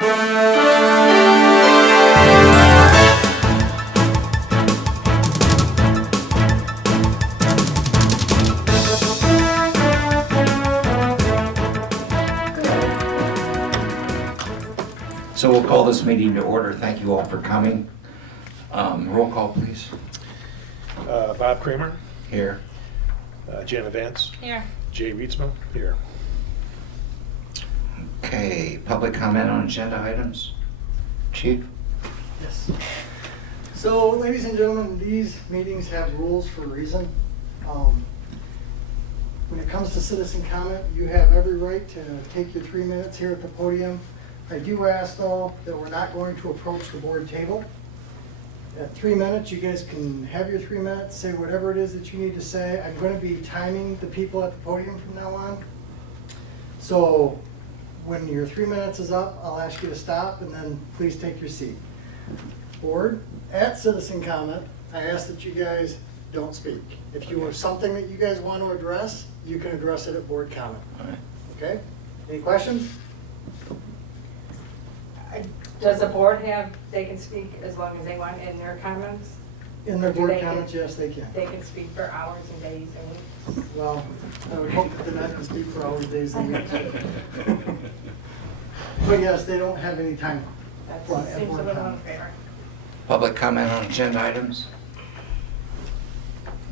So we'll call this meeting to order. Thank you all for coming. Roll call, please. Bob Kramer, Here. Jan Vance, Here. Jay Rietzma, here. Okay, public comment on agenda items. Chief? Yes. So, ladies and gentlemen, these meetings have rules for a reason. When it comes to citizen comment, you have every right to take your 3 minutes here at the podium. I do ask, though, that we're not going to approach the board table. At 3 minutes, you guys can have your 3 minutes, say whatever it is that you need to say. I'm going to be timing the people at the podium from now on. So, when your 3 minutes is up, I'll ask you to stop and then please take your seat. Board, at citizen comment, I ask that you guys don't speak. If you have something that you guys want to address, you can address it at board comment. All right. Okay? Any questions? Does the board have, they can speak as long as they want in their comments? In their Do board they comments, can- yes, they can. They can speak for hours and days and weeks? Well, I would hope that the men can speak for hours, days, and weeks. But yes, they don't have any time. That Well, at seems a board little comment. unfair. Public comment on agenda items.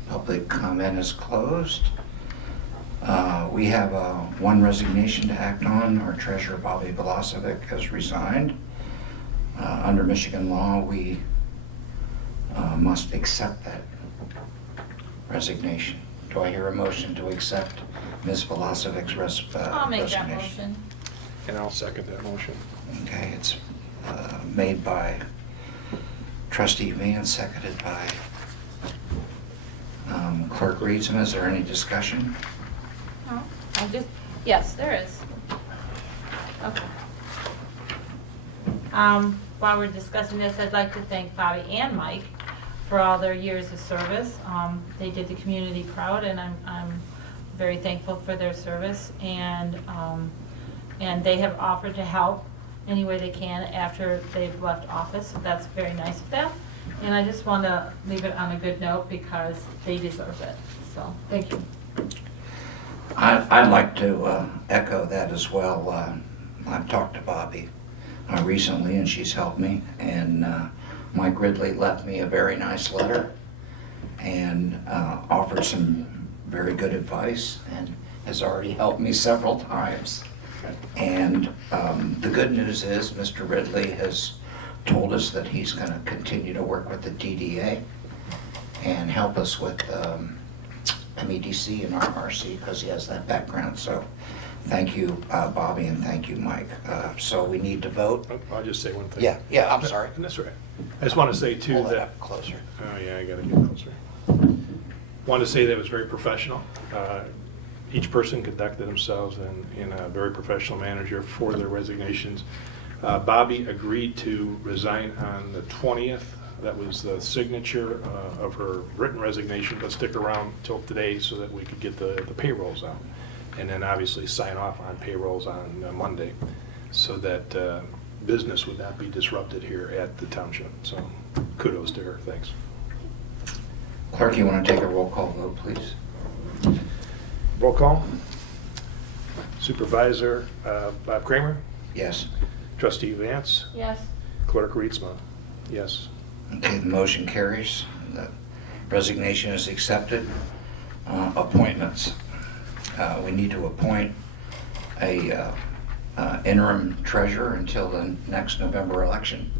Public comment is closed. We have one resignation to act on. Our treasurer, Bobby Belasovic, has resigned. Under Michigan law, we must accept that resignation. Do I hear a motion to accept Ms. Belasovic's resignation? I'll make that motion. And I'll second that motion. Okay, it's made by Trustee Vance, seconded by Clerk Rietzma. Is there any discussion? No, yes, there is. Okay. While we're discussing this, I'd like to thank Bobby and Mike for all their years of service. They did the community proud, and I'm very thankful for their service. And they have offered to help any way they can after they've left office. So that's very nice of them. And I just want to leave it on a good note because they deserve it. So, thank you. I'd like to echo that as well. I've talked to Bobby recently, and she's helped me. And Mike Ridley left me a very nice letter and offered some very good advice and has already helped me several times. And the good news is Mr. Ridley has told us that he's going to continue to work with the DDA and help us with MEDC and RRC because he has that background. So thank you, Bobby, and thank you, Mike. So we need to vote. I'll just say one thing. Yeah, I'm sorry. And that's all right. I just want to say too Pull that that, up closer. oh yeah, I gotta get closer. Want to say that it was very professional. Each person conducted themselves in a very professional manner for their resignations. Bobby agreed to resign on the 20th. That was the signature of her written resignation, but stick around till today so that we could get the payrolls out. And then obviously sign off on payrolls on Monday so that business would not be disrupted here at the township. So kudos to her, thanks. Clerk, you want to take a roll call vote, please? Roll call. Supervisor Bob Kramer, Yes. Trustee Vance, Yes. Clerk Rietzma, yes. Okay, the motion carries. The resignation is accepted. Appointments. We need to appoint a interim treasurer until the next November election.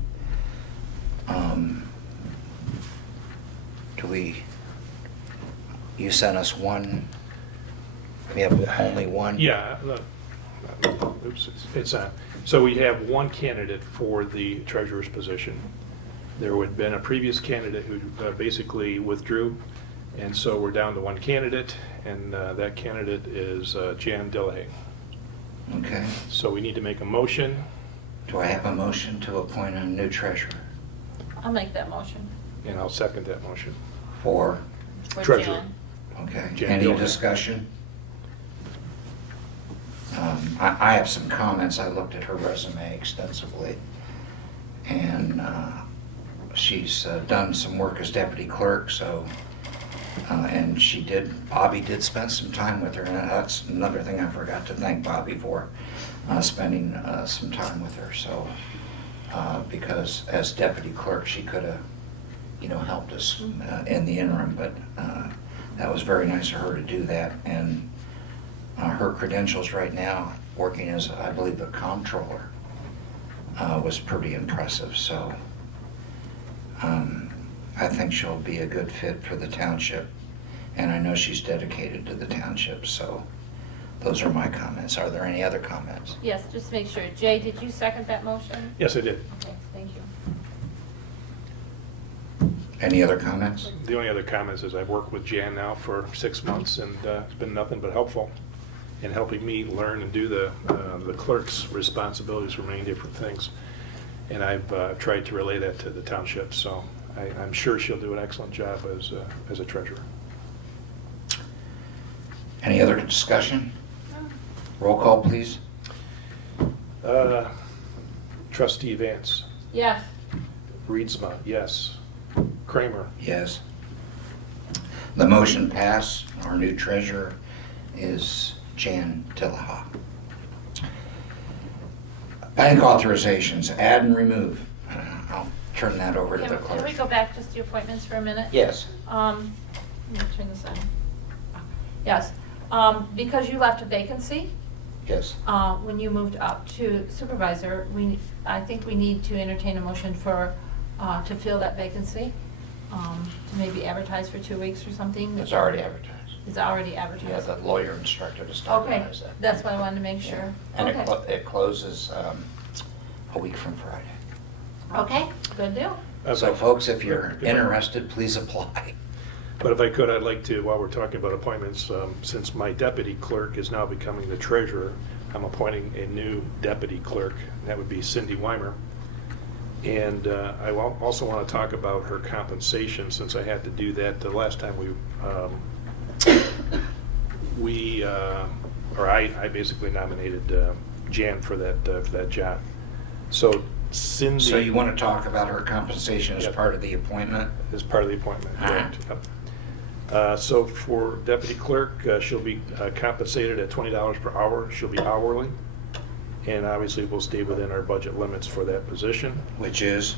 You sent us one, we have only one? Yeah, oops, it's on. So we have one candidate for the treasurer's position. There had been a previous candidate who basically withdrew, and so we're down to one candidate, and that candidate is Jan Dillahay. Okay. So we need to make a motion. Do I have a motion to appoint a new treasurer I'll make that motion. And I'll second that motion. for, For Treasurer. Jan. okay, Jan any Gilliam. discussion? I have some comments. I looked at her resume extensively, and she's done some work as deputy clerk, so, and Bobby did spend some time with her, and that's another thing I forgot to thank Bobby for, spending some time with her, so, because as deputy clerk, she could have, helped us in the interim, but that was very nice of her to do that, and her credentials right now, working as, I believe, the comptroller, was pretty impressive, so I think she'll be a good fit for the township, and I know she's dedicated to the township, so those are my comments. Are there any other comments? Yes, just to make sure. Jay, did you second that motion? Yes, I did. Okay, thank you. Any other comments? The only other comments is I've worked with Jan now for 6 months, and it's been nothing but helpful in helping me learn and do the clerk's responsibilities for many different things. And I've tried to relay that to the township, so I'm sure she'll do an excellent job as a treasurer. Any other discussion? Roll call, please. Trustee Vance. Yes. Reedsma, yes. Kramer. Yes. The motion passed. Our new treasurer is Jan Tillaha. Bank authorizations, add and remove. I'll turn that over to the Can we clerk. go back just to appointments for a minute? Yes. Let me turn this on. Yes, because you left a vacancy, Yes. when you moved up to supervisor, I think we need to entertain a motion for, to fill that vacancy, to maybe advertise for 2 weeks or something. It's already advertised. It's already advertised. Yeah, the lawyer instructed us to Okay, advertise that. that's what I wanted to make sure. And Okay. it closes a week from Friday. Okay, good deal. So folks, if you're interested, please apply. But if I could, I'd like to, while we're talking about appointments, since my deputy clerk is now becoming the treasurer, I'm appointing a new deputy clerk. That would be Cindy Weimer. And I also want to talk about her compensation, since I had to do that the last time I basically nominated Jan for that job. So Cindy. So you want to talk about her compensation as Yep. part of the appointment? As part of the appointment, Ah. correct. Yep. So for deputy clerk, she'll be compensated at $20 per hour. She'll be hourly. And obviously, we'll stay within our budget limits for that position. Which is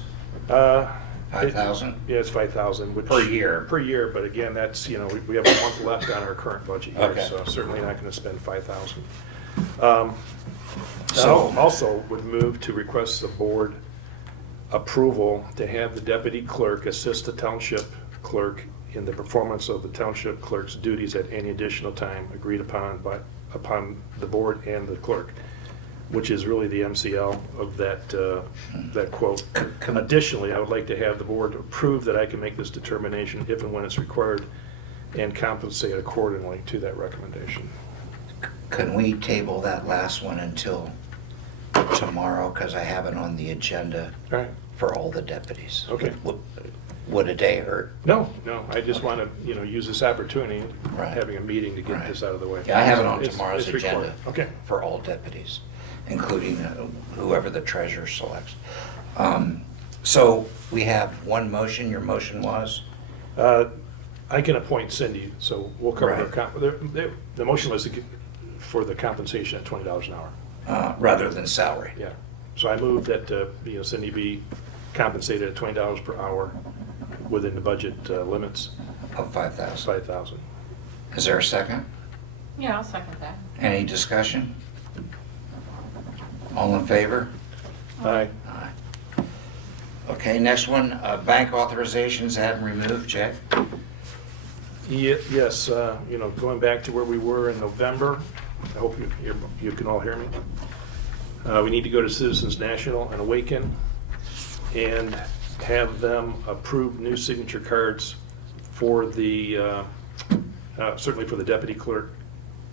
Uh, 5,000? Yeah, it's 5,000. Per year. Per year, but again, that's, we have a month left on our current budget year, Okay. so certainly not going to spend 5,000. So- Also would move to request the board approval to have the deputy clerk assist the township clerk in the performance of the township clerk's duties at any additional time agreed upon the board and the clerk, which is really the MCL of that quote. Additionally, I would like to have the board approve that I can make this determination if and when it's required and compensate accordingly to that recommendation. Can we table that last one until tomorrow? Because I have it on the agenda All right. for all the deputies. Okay. Would a day hurt? No, I just want to, use this opportunity, Right. having a meeting to get Right. this out of the way. Yeah, I have it on It's- tomorrow's it's recorded. agenda. Okay. For all deputies, including whoever the treasurer selects. So we have one motion. Your motion was? I can appoint Cindy, so we'll cover her Right. the motion was for the compensation at $20 an hour. Rather than salary? Yeah. So I move that, Cindy be compensated at $20 per hour within the budget limits, Of 5,000. 5,000. Is there a second? Yeah, I'll second that. Any discussion? All in favor? Aye. Aye. Okay, next one, bank authorizations, add and remove, Jay? Yes, going back to where we were in November, I hope you can all hear me. We need to go to Citizens National and Awaken and have them approve new signature cards for the, certainly for the deputy clerk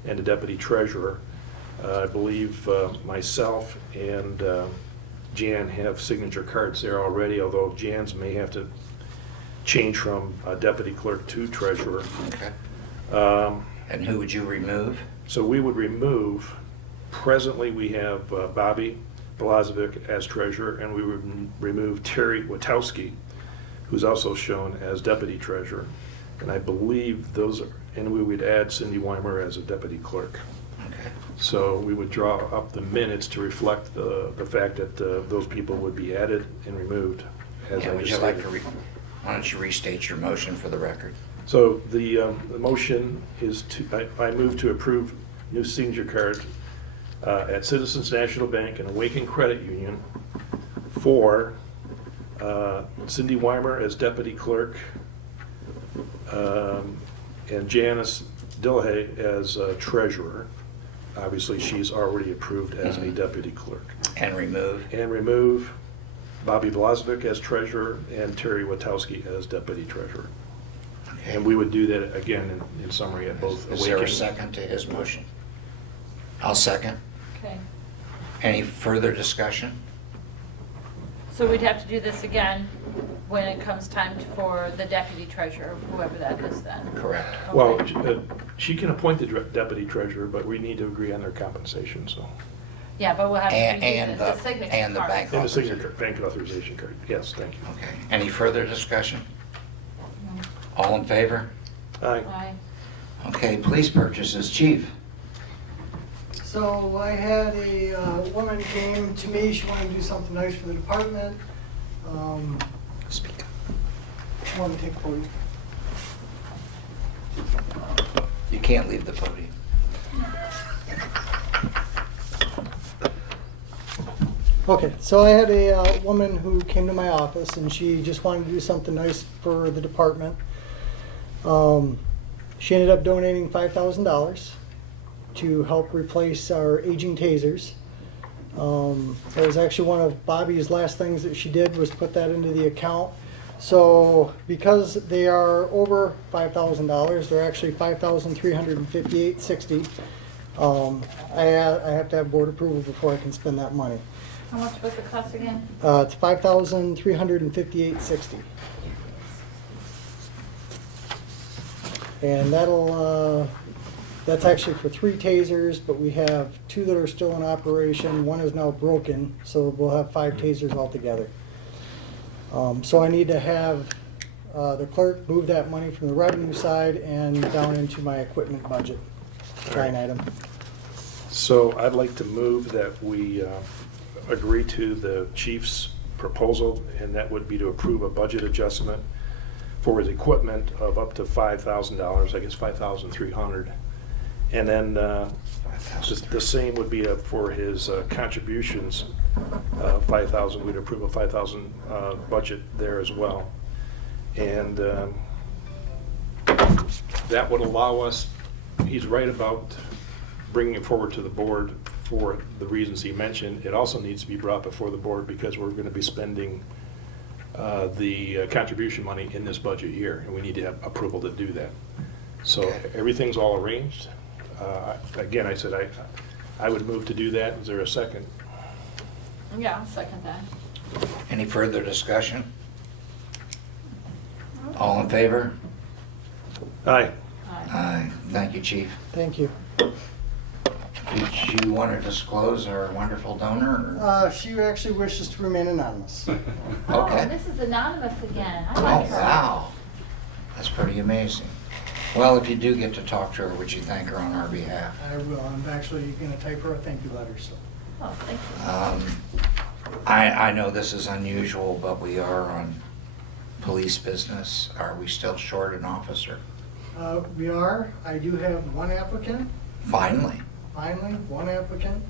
and the deputy treasurer. I believe myself and Jan have signature cards there already, although Jan's may have to change from deputy clerk to treasurer. Okay. And who would you remove? So we would remove Presently, we have Bobby Blazovic as treasurer, and we would remove Terry Witowski, who's also shown as deputy treasurer. And I believe those are, and we would add Cindy Weimer as a deputy clerk. Okay. So we would draw up the minutes to reflect the fact that those people would be added and removed. As Yeah, I would just you like stated. to, why don't you restate your motion for the record? So the motion is I move to approve new signature cards at Citizens National Bank and Awaken Credit Union for Cindy Weimer as deputy clerk and Janice Dillahay as treasurer. Obviously, she's already approved as a deputy clerk. And remove? And remove Bobby Blazovic as treasurer and Terry Witowski as deputy treasurer. Okay. And we would do that again in summary at both Is there a Awaken. second to his motion? I'll second. Okay. Any further discussion? So we'd have to do this again when it comes time for the deputy treasurer, whoever that is then. Correct. Well, Okay. she can appoint the deputy treasurer, but we need to agree on their compensation, so. Yeah, but we'll have to And redo the signature and the cards. bank And the signature, bank authorization card, yes, thank you. Okay. Any further discussion? All in favor? Aye. Aye. Okay, police purchases. Chief? So I had a woman came to me, she wanted to do something nice for the department. Speak up. I wanted to take the podium. You can't leave the podium. Okay, so I had a woman who came to my office and she just wanted to do something nice for the department. She ended up donating $5,000 to help replace our aging tasers. That was actually one of Bobby's last things that she did, was put that into the account. So because they are over $5,000, they're actually $5,358.60. I have to have board approval before I can spend that money. How much was the cost again? It's $5,358.60. And that's actually for 3 tasers, but we have 2 that are still in operation. 1 is now broken, so we'll have 5 tasers altogether. So I need to have the clerk move that money from the revenue side and down into my equipment budget line item. So I'd like to move that we agree to the chief's proposal, and that would be to approve a budget adjustment for his equipment of up to $5,000, I guess $5,300. And then the same would be for his contributions, 5,000. We'd approve a 5,000 budget there as well. And that would allow us, he's right about bringing it forward to the board for the reasons he mentioned. It also needs to be brought before the board because we're going to be spending the contribution money in this budget year, and we need to have approval to do that. So everything's all arranged. Again, I said I would move to do that. Is there a second? Yeah, I'll second that. Any further discussion? All in favor? Aye. Aye. Aye. Thank you, Chief. Thank you. Did you want to disclose our wonderful donor? or- She actually wishes to remain anonymous. Oh, Okay. this is anonymous again. I Oh, like her. wow. That's pretty amazing. Well, if you do get to talk to her, would you thank her on our behalf? I will. I'm actually going to type her a thank you letter, so. Oh, thank you. I know this is unusual, but we are on police business. Are we still short an officer? We are. I do have 1 applicant. Finally. Finally, 1 applicant.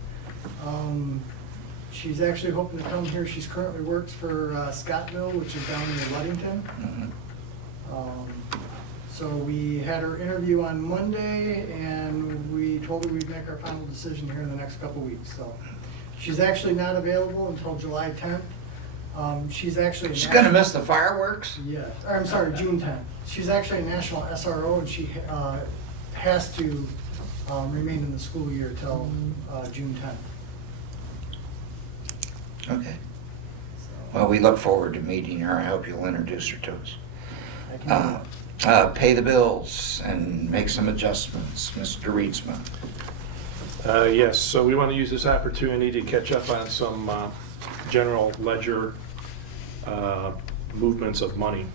She's actually hoping to come here. She's currently works for Scottville, which is down in Ludington. Mhm. So we had her interview on Monday, and we told her we'd make our final decision here in the next couple weeks. So she's actually not available until July 10th. She's actually She's gonna miss the fireworks? Yes, or I'm sorry, June 10th. She's actually a national SRO, and she has to remain in the school year till June 10th. Okay. Well, we look forward to meeting her. I hope you'll introduce her to us. I can do Pay the bills and make some adjustments, Mr. Reedsma. Yes, so we want to use this opportunity to catch up on some general ledger movements of money.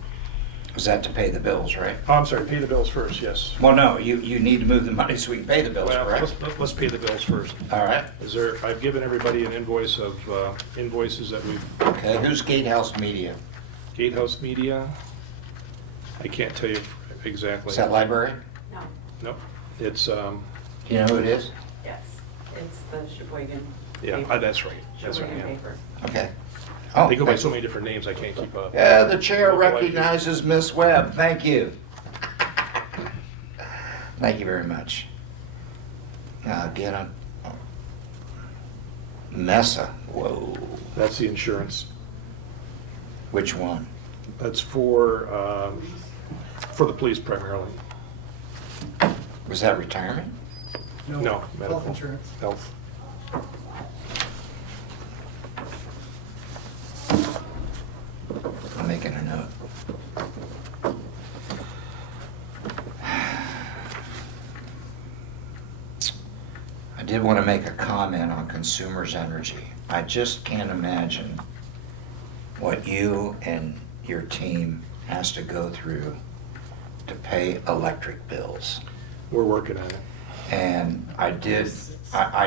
Is that to pay the bills, right? Oh, I'm sorry, pay the bills first, yes. Well, no, you need to move the money so we can pay the bills, Well, correct? let's pay the bills first. All right. I've given everybody an invoice of invoices that we've, Okay, who's Gatehouse Media? Gatehouse Media, I can't tell you exactly. Is that library? No, Nope, it's, Do you know who it is? yes, it's the Sheboygan. yeah, paper. that's right, that's right, Sheboygan yeah. paper. Okay. They go by so many different names, I can't keep up. Yeah, the chair Local ID. recognizes Miss Webb. Thank you. Thank you very much. Get on. Mesa. Whoa. That's the insurance. Which one? That's for the police primarily. Was that retirement? No, medical. Health insurance. Health. I'm making a note. I did want to make a comment on consumers' energy. I just can't imagine what you and your team has to go through to pay electric bills. We're working on it. And I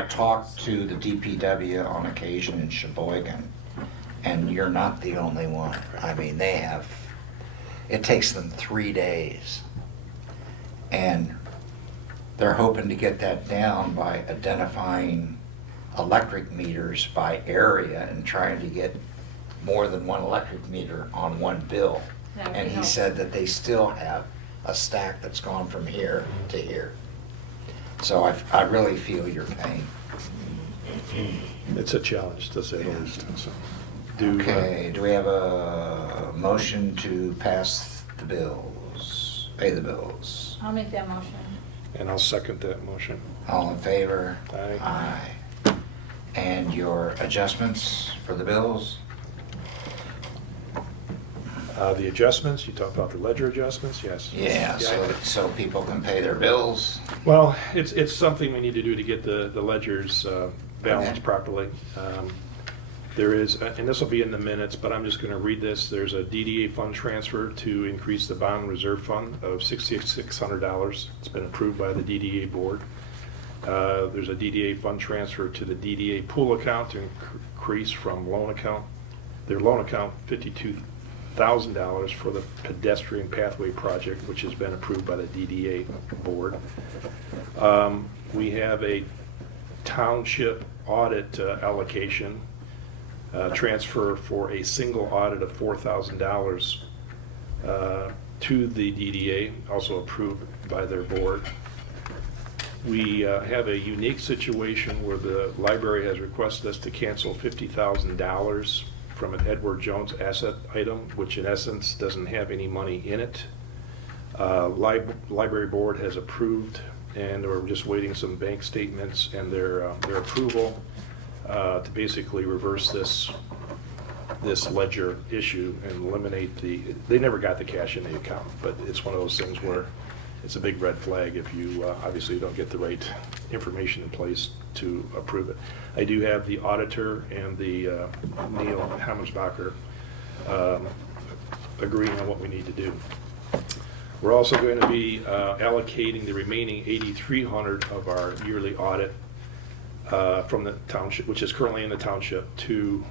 talked to the DPW on occasion in Sheboygan, and you're not the only one. I mean, it takes them 3 days. And they're hoping to get that down by identifying electric meters by area and trying to get more than one electric meter on one bill. That would And be he said that they still have a stack that's gone from here to here. So I really feel your pain. It's a challenge, to say the least. So, Okay, do we have a motion to pass the bills, pay the bills? I'll make that motion. And I'll second that motion. All in favor? Aye. Aye. And your adjustments for the bills? The adjustments, you talked about the ledger adjustments, yes. Yeah, so people can pay their bills. Well, it's something we need to do to get the ledgers balanced Okay. properly. There is, and this will be in the minutes, but I'm just going to read this. There's a DDA fund transfer to increase the bond reserve fund of $6,600. It's been approved by the DDA board. There's a DDA fund transfer to the DDA pool account to increase from their loan account, $52,000 for the pedestrian pathway project, which has been approved by the DDA board. We have a township audit allocation transfer for a single audit of $4,000 to the DDA, also approved by their board. We have a unique situation where the library has requested us to cancel $50,000 from an Edward Jones asset item, which in essence doesn't have any money in it. Library board has approved, and we're just waiting some bank statements and their approval to basically reverse this ledger issue and eliminate they never got the cash in the account, but it's one of those things where it's a big red flag if you obviously don't get the right information in place to approve it. I do have the auditor and the Neil Hammersbacher agreeing on what we need to do. We're also going to be allocating the remaining $8,300 of our yearly audit from the township, which is currently in the township, to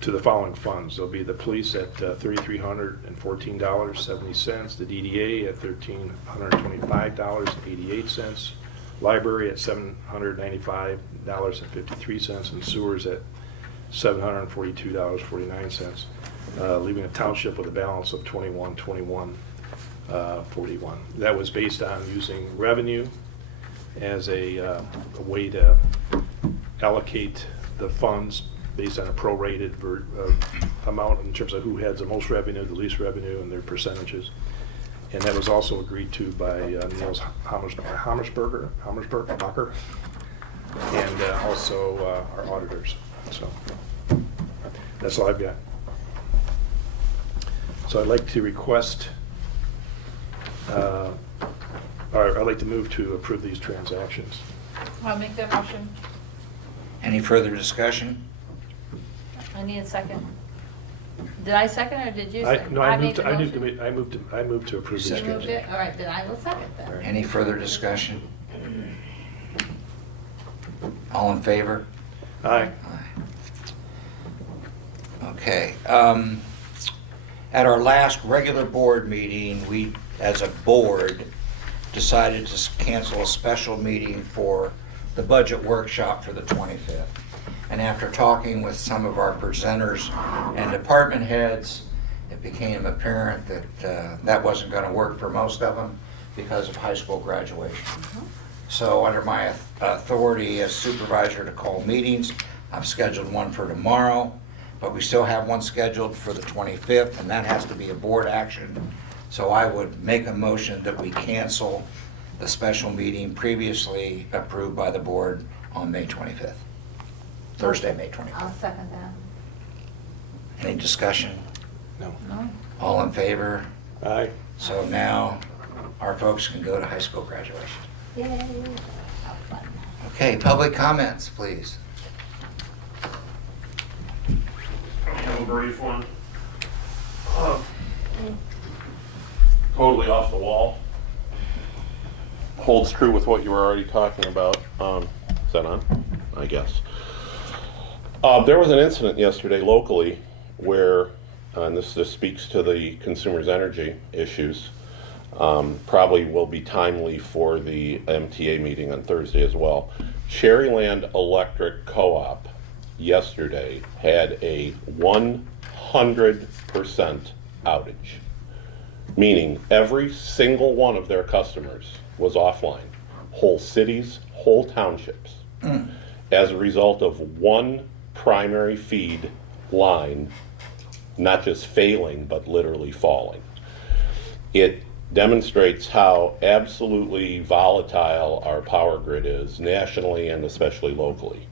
the following funds. There'll be the police at $3,314.70, the DDA at $1,325.88, library at $795.53, and sewers at $742.49, leaving a township with a balance of $21,21.41. That was based on using revenue as a way to allocate the funds based on a prorated amount in terms of who has the most revenue, the least revenue, and their percentages. And that was also agreed to by Niels Hammersbacher, and also our auditors. So that's all I've got. So I'd like to request, or I'd like to move to approve these transactions. I'll make that motion. Any further discussion? I need a second. Did I second or did you I second? moved made the motion. I moved to approve these Second. You moved transactions. it? All right, then I will second that. Any further discussion? All in favor? Aye. Okay. At our last regular board meeting, we, as a board, decided to cancel a special meeting for the budget workshop for the 25th. And after talking with some of our presenters and department heads, it became apparent that that wasn't going to work for most of them because of high school graduation. So under my authority as supervisor to call meetings, I've scheduled one for tomorrow, but we still have one scheduled for the 25th, and that has to be a board action. So I would make a motion that we cancel the special meeting previously approved by the board on May 25th. Thursday, May 25th. I'll second that. Any discussion? No. No? All in favor? Aye. So now our folks can go to high school graduation. Yay. How fun. Okay, public comments, please. I have a brief one. Totally off the wall. Holds true with what you were already talking about. Is that on? I guess. There was an incident yesterday locally where, and this just speaks to the consumers' energy issues, probably will be timely for the MTA meeting on Thursday as well. Cherryland Electric Co-op yesterday had a 100% outage, meaning every single one of their customers was offline, whole cities, whole townships, as a result of one primary feed line not just failing but literally falling. It demonstrates how absolutely volatile our power grid is nationally and especially locally.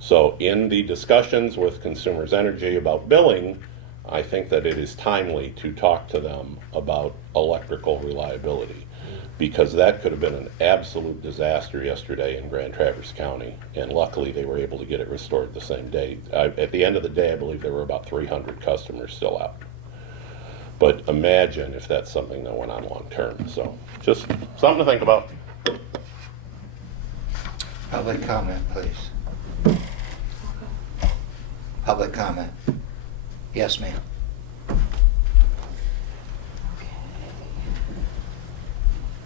So in the discussions with Consumers Energy about billing, I think that it is timely to talk to them about electrical reliability, because that could have been an absolute disaster yesterday in Grand Traverse County, and luckily they were able to get it restored the same day. At the end of the day, I believe there were about 300 customers still out. But imagine if that's something that went on long term. So just something to think about. Public comment, please. Public comment. Yes, ma'am.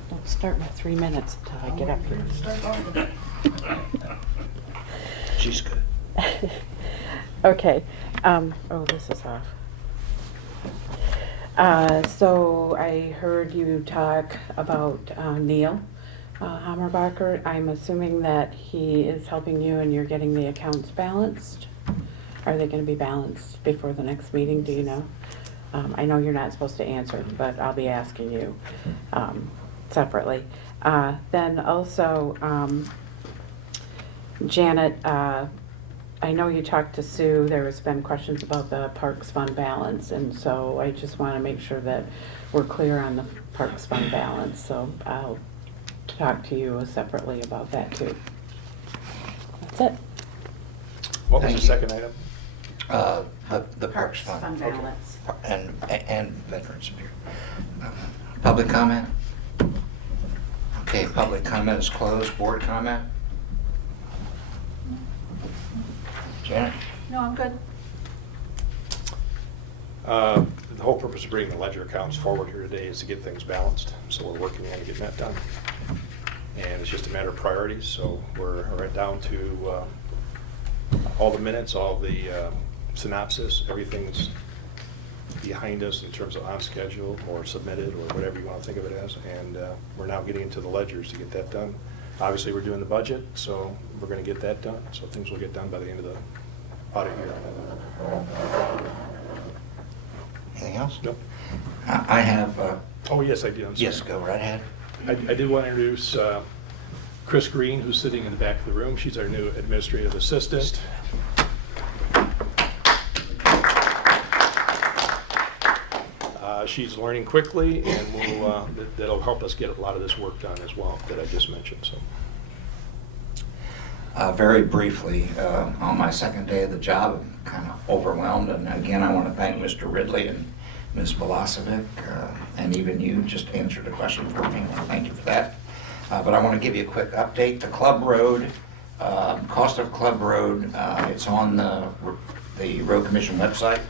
Don't start my 3 minutes until I get up here. She's good. Okay, oh, this is off. So I heard you talk about Neil Hammerbacher. I'm assuming that he is helping you and you're getting the accounts balanced. Are they gonna be balanced before the next meeting, do you know? I know you're not supposed to answer, but I'll be asking you separately. Then also, Janet, I know you talked to Sue. There has been questions about the Parks Fund balance, and so I just want to make sure that we're clear on the Parks Fund balance. So I'll talk to you separately about that too. That's it. What was Thank the you. second item? The Parks Fund balance. and Veterans Bureau. Public comment? Okay, public comment is closed. Board comment? Janet? No, I'm good. The whole purpose of bringing the ledger accounts forward here today is to get things balanced. So we're working on getting that done. And it's just a matter of priorities. So we're right down to all the minutes, all the synopsis, everything's behind us in terms of on schedule or submitted or whatever you want to think of it as. And we're now getting into the ledgers to get that done. Obviously, we're doing the budget, so we're going to get that done. So things will get done by the end of the audit year. Anything else? Nope. I have, Oh, yes, I do. I'm sorry. yes, go right ahead. I did want to introduce Chris Green, who's sitting in the back of the room. She's our new administrative assistant. She's learning quickly, and that'll help us get a lot of this work done as well that I just mentioned. So Very briefly, on my second day of the job, I'm kind of overwhelmed, and again, I want to thank Mr. Ridley and Ms. Belasovic, and even you just answered a question for me. Thank you for that. But I want to give you a quick update. The Club Road, cost of Club Road, it's on the Road Commission website,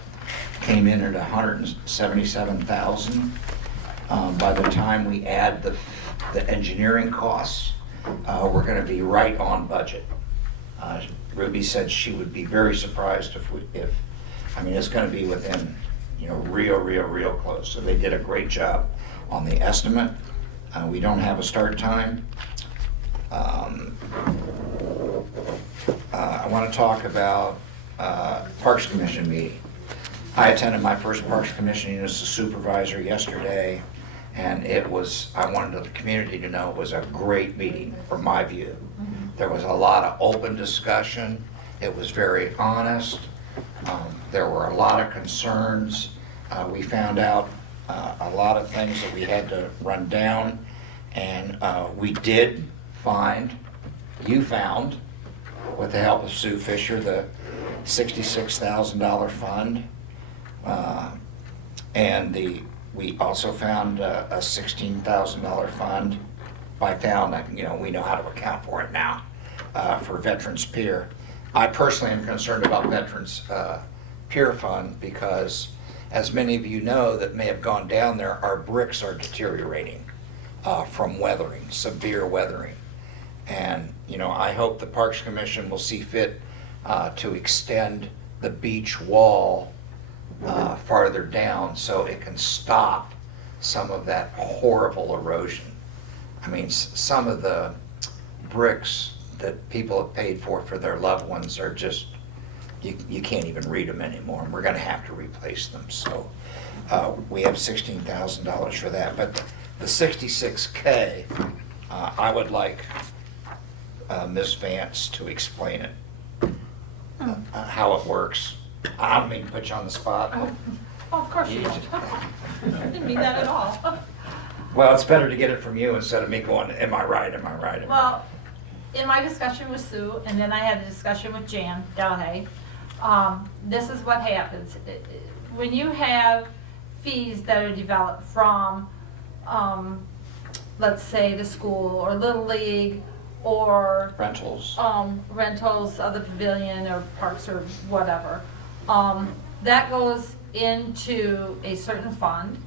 came in at $177,000. By the time we add the engineering costs, we're going to be right on budget. Ruby said she would be very surprised if it's going to be within, real close. So they did a great job on the estimate. We don't have a start time. I want to talk about Parks Commission meeting. I attended my first Parks Commission meeting as a supervisor yesterday, and I wanted the community to know it was a great meeting from my view. There was a lot of open discussion. It was very honest. There were a lot of concerns. We found out a lot of things that we had to run down, and you found, with the help of Sue Fisher, the $66,000 fund, and we also found a $16,000 fund. I found that, we know how to account for it now, for Veterans Pier. I personally am concerned about Veterans Pier Fund because, as many of you know that may have gone down there, our bricks are deteriorating from weathering, severe weathering. And, I hope the Parks Commission will see fit to extend the beach wall farther down so it can stop some of that horrible erosion. I mean, some of the bricks that people have paid for their loved ones are just, you can't even read them anymore, and we're going to have to replace them. So we have $16,000 for that. But the $66K, I would like Ms. Vance to explain it, how it works. I don't mean to put you on the spot. Oh, of course you don't. I didn't mean that at all. Well, it's better to get it from you instead of me going, am I right, am I right? Well, in my discussion with Sue, and then I had a discussion with Jan Delhay, this is what happens. When you have fees that are developed from, let's say, the school or Little League, or Rentals. Rentals of the pavilion or parks or whatever, that goes into a certain fund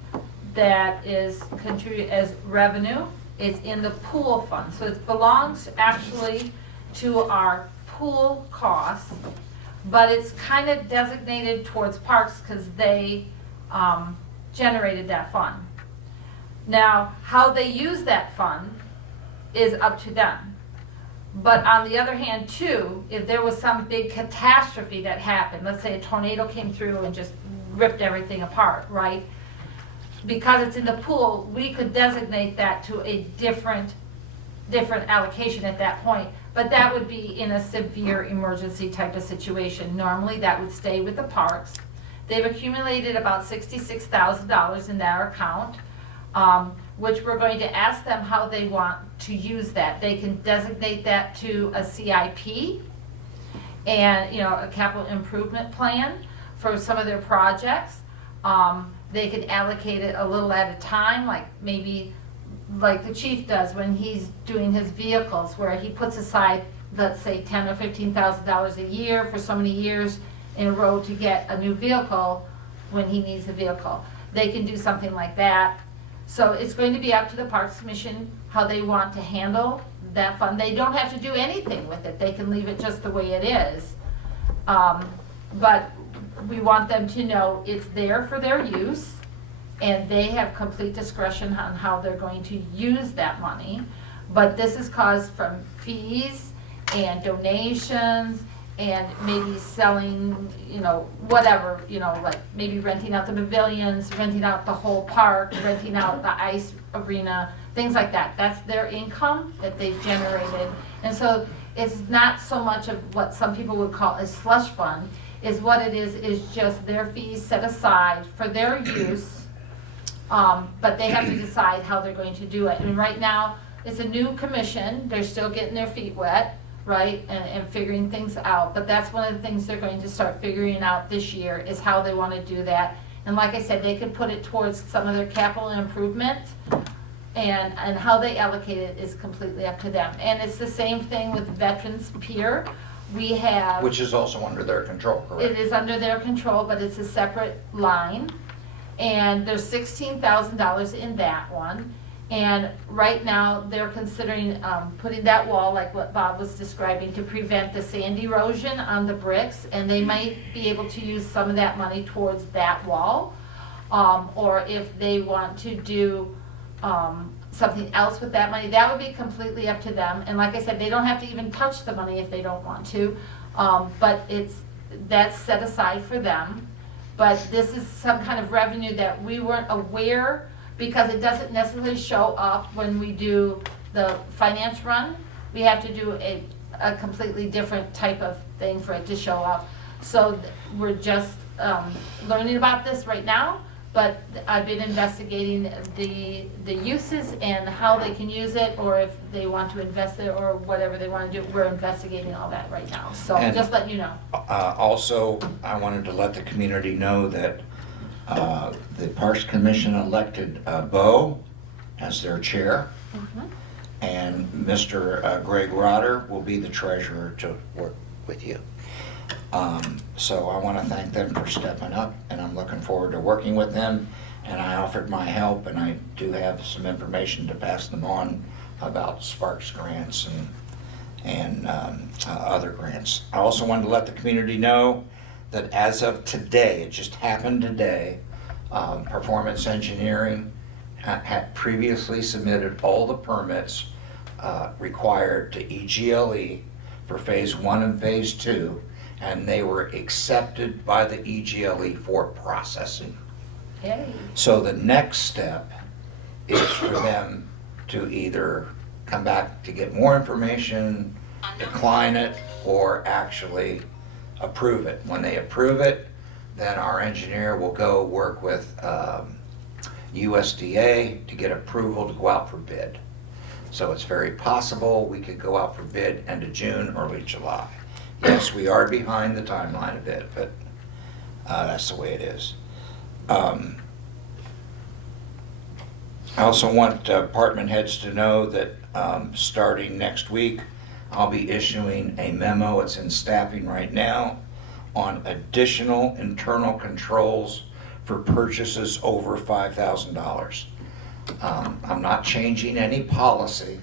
that is contributed as revenue. It's in the pool fund, so it belongs actually to our pool costs, but it's kind of designated towards parks because they generated that fund. Now, how they use that fund is up to them. But on the other hand, too, if there was some big catastrophe that happened, let's say a tornado came through and just ripped everything apart, right? Because it's in the pool, we could designate that to a different allocation at that point. But that would be in a severe emergency type of situation. Normally, that would stay with the parks. They've accumulated about $66,000 in their account, which we're going to ask them how they want to use that. They can designate that to a CIP and, a capital improvement plan for some of their projects. They could allocate it a little at a time, like maybe like the chief does when he's doing his vehicles, where he puts aside, let's say, $10,000 or $15,000 a year for so many years in a row to get a new vehicle when he needs a vehicle. They can do something like that. So it's going to be up to the Parks Commission how they want to handle that fund. They don't have to do anything with it. They can leave it just the way it is. But we want them to know it's there for their use, and they have complete discretion on how they're going to use that money. But this is caused from fees and donations and maybe selling, whatever, like maybe renting out the pavilions, renting out the whole park, renting out the ice arena, things like that. That's their income that they've generated. And so it's not so much of what some people would call a slush fund. Is what it is just their fees set aside for their use, but they have to decide how they're going to do it. And right now, it's a new commission. They're still getting their feet wet. right? And figuring things out, but that's one of the things they're going to start figuring out this year, is how they want to do that. And like I said, they could put it towards some of their capital improvement, and how they allocate it is completely up to them. And it's the same thing with Veterans Pier. We have. Which is also under their control, correct? It is under their control, but it's a separate line. And there's $16,000 in that one. And right now, they're considering putting that wall, like what Bob was describing, to prevent the sand erosion on the bricks. And they might be able to use some of that money towards that wall. Or if they want to do something else with that money, that would be completely up to them. And like I said, they don't have to even touch the money if they don't want to. But that's set aside for them. But this is some kind of revenue that we weren't aware, because it doesn't necessarily show up when we do the finance run. We have to do a completely different type of thing for it to show up. So we're just learning about this right now, but I've been investigating the uses and how they can use it, or if they want to invest it, or whatever they want to do. We're investigating all that right now, so And- just letting you know. Also, I wanted to let the community know that the Parks Commission elected Bo as their chair, and Mr. Greg Rotter will be the treasurer to work with you. So I want to thank them for stepping up, and I'm looking forward to working with them. And I offered my help, and I do have some information to pass them on about Sparks grants and other grants. I also wanted to let the community know that as of today, it just happened today, Performance Engineering had previously submitted all the permits required to EGLE for Phase 1 and Phase 2, and they were accepted by the EGLE for processing. Hey. So the next step is for them to either come back to get more information, decline it, or actually approve it. When they approve it, then our engineer will go work with USDA to get approval to go out for bid. So it's very possible we could go out for bid end of June, early July. Yes, we are behind the timeline a bit, but that's the way it is. I also want department heads to know that starting next week, I'll be issuing a memo, it's in staffing right now, on additional internal controls for purchases over $5,000. I'm not changing any policy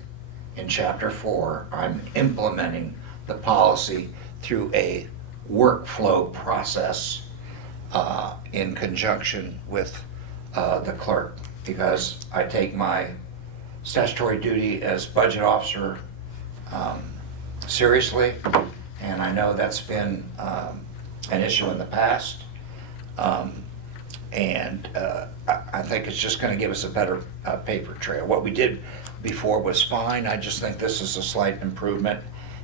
in Chapter 4. I'm implementing the policy through a workflow process in conjunction with the clerk, because I take my statutory duty as budget officer seriously, and I know that's been an issue in the past. And I think it's just going to give us a better paper trail. What we did before was fine. I just think this is a slight improvement,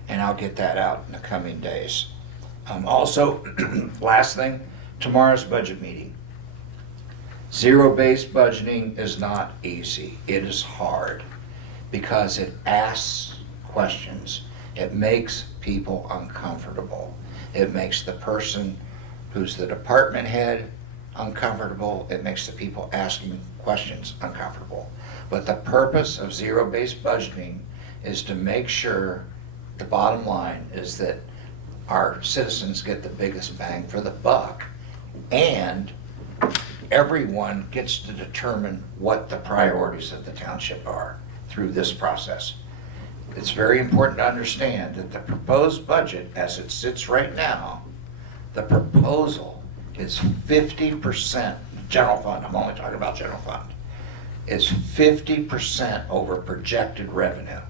and I'll get that out in the coming days. Also, last thing, tomorrow's budget meeting. Zero-based budgeting is not easy. It is hard because it asks questions. It makes people uncomfortable. It makes the person who's the department head uncomfortable. It makes the people asking questions uncomfortable. But the purpose of zero-based budgeting is to make sure the bottom line is that our citizens get the biggest bang for the buck, and everyone gets to determine what the priorities of the township are through this process. It's very important to understand that the proposed budget, as it sits right now, the proposal is 50%, general fund, I'm only talking about general fund, is 50% over projected revenue.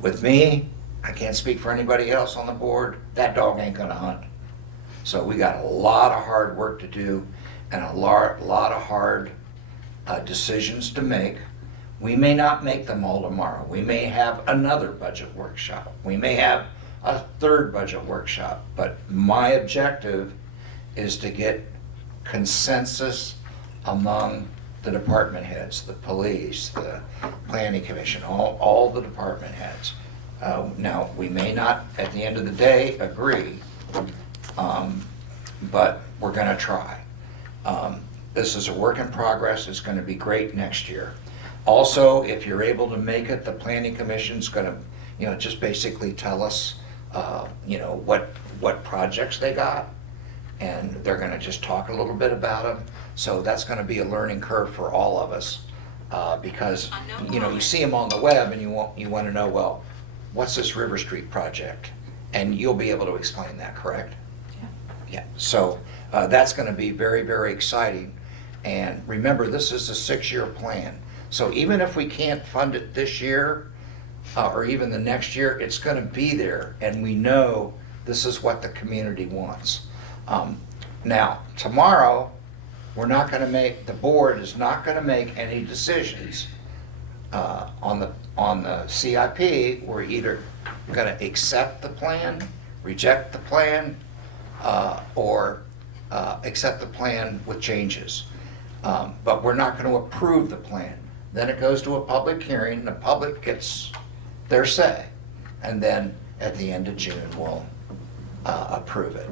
With me, I can't speak for anybody else on the board, that dog ain't gonna hunt. So we got a lot of hard work to do and a lot of hard decisions to make. We may not make them all tomorrow. We may have another budget workshop. We may have a third budget workshop. But my objective is to get consensus among the department heads, the police, the planning commission, all the department heads, Now, we may not, at the end of the day, agree, but we're gonna try. This is a work in progress, it's gonna be great next year. Also, if you're able to make it, the planning commission's gonna, just basically tell us, what projects they got, and they're gonna just talk a little bit about them. So that's gonna be a learning curve for all of us, because, you see them on the web and you wanna know, well, what's this River Street project? And you'll be able to explain that, correct? Yeah, so that's going to be very, very exciting. And remember, this is a 6-year plan. So even if we can't fund it this year or even the next year, it's going to be there. And we know this is what the community wants. Now, tomorrow, the board is not going to make any decisions on the CIP. We're either going to accept the plan, reject the plan, or accept the plan with changes. But we're not going to approve the plan. Then it goes to a public hearing, the public gets their say, and then at the end of June, we'll approve it.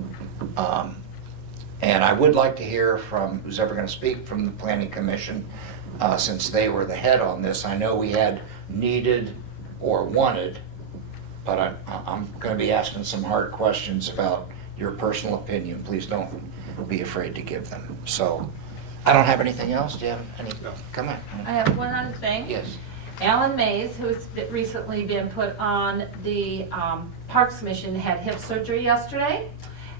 And I would like to hear from who's ever going to speak from the Planning Commission, since they were the head on this. I know we had needed or wanted, but I'm going to be asking some hard questions about your personal opinion. Please don't be afraid to give them. So, I don't have anything else. Do you have any? No. Come on. I have one other thing. Yes. Alan Mays, who's recently been put on the Parks Commission, had hip surgery yesterday.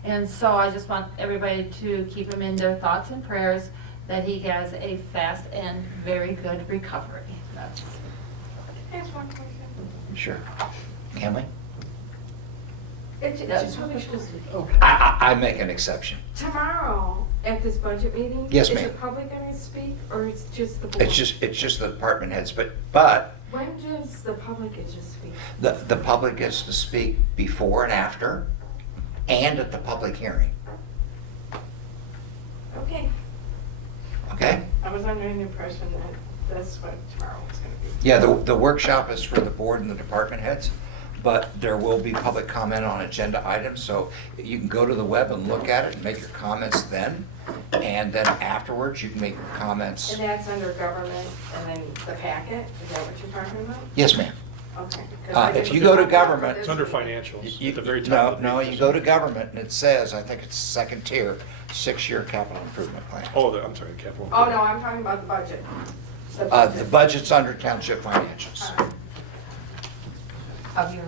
And so I just want everybody to keep him in their thoughts and prayers that he has a fast and very good recovery. That's. Can I ask one question? Sure. Can we? It's just really just, I make an exception. tomorrow, at this budget meeting. Yes, Is ma'am. the public gonna speak, or it's just the board? It's just the department heads, but When does the public get to speak? the public gets to speak before and after, and at the public hearing. Okay, Okay? I was under the impression that that's what tomorrow was gonna be. Yeah, the workshop is for the board and the department heads, but there will be public comment on agenda items, so you can go to the web and look at it and make your comments then, and then afterwards, you can make your comments. And that's under government and then the packet, is that what you're talking about? Yes, ma'am. Okay. 'Cause I If think you we go to talked about government- this It's under meeting. financials, at the very top. of the No, page. you go to government and it says, I think it's second tier, 6-year capital improvement plan. Oh, I'm sorry, capital. Oh, no, I'm talking about the budget. The budget's under township financials. All right. Of yours,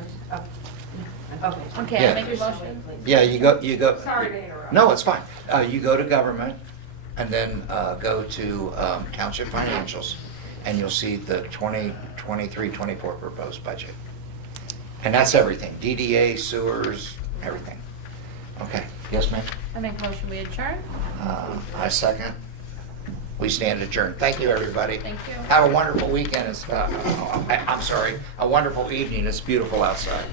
okay. Okay, Yeah. I make a motion. Yeah, you go. Sorry to interrupt. No, it's fine. You go to government and then go to township financials, and you'll see the 2023-24 proposed budget. And that's everything, DDA, sewers, everything. Okay, yes, ma'am? I make a motion, we adjourn. I second. We stand adjourned. Thank you, everybody. Thank you. Have a wonderful weekend. I'm sorry, a wonderful evening. It's beautiful outside.